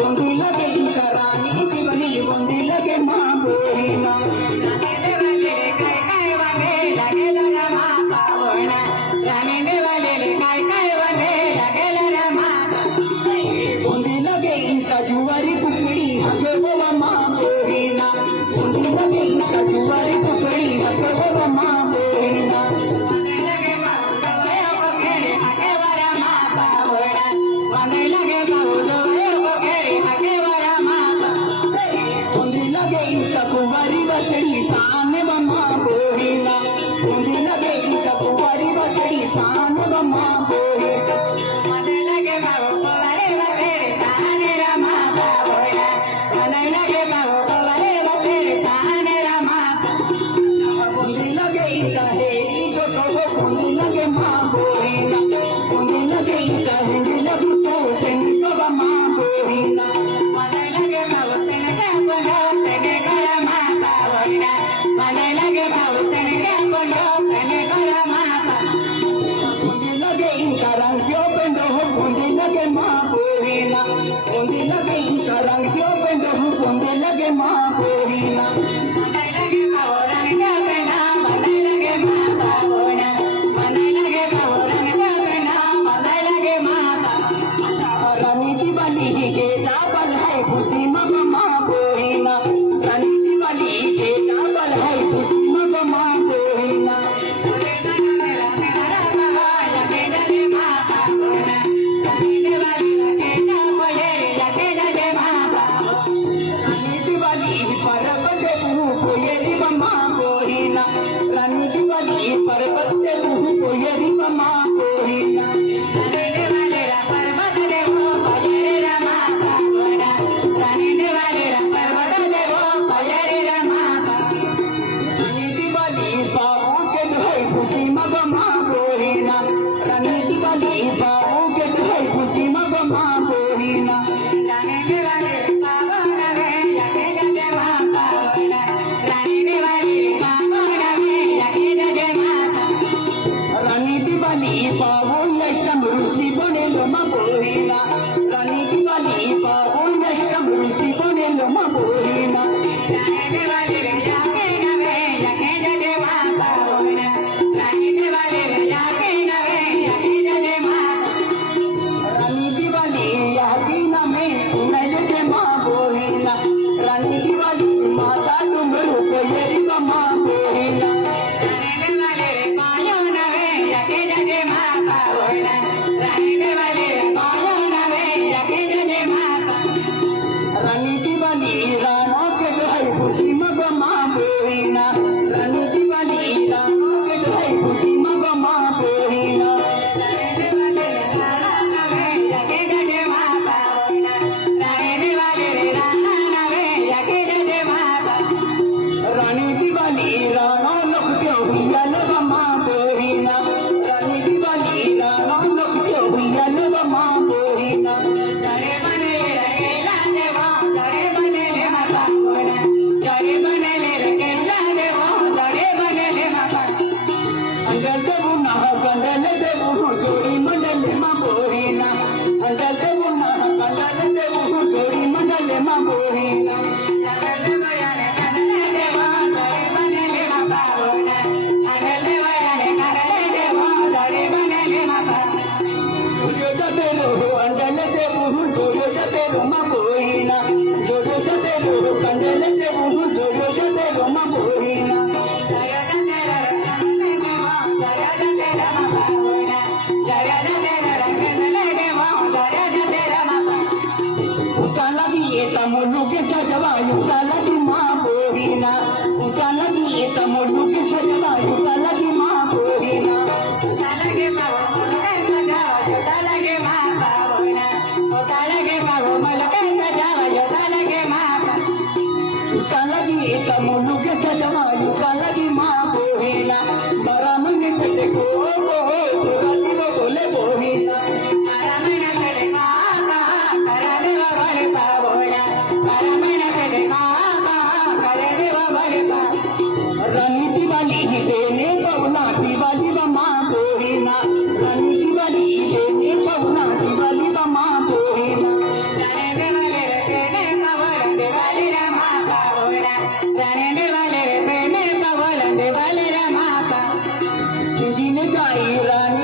బోహినా ముందు లగే ఇంకా రాణి ಿಗೆ দেবো আন্দালে দেবো ഇതിന് കൈറാൻ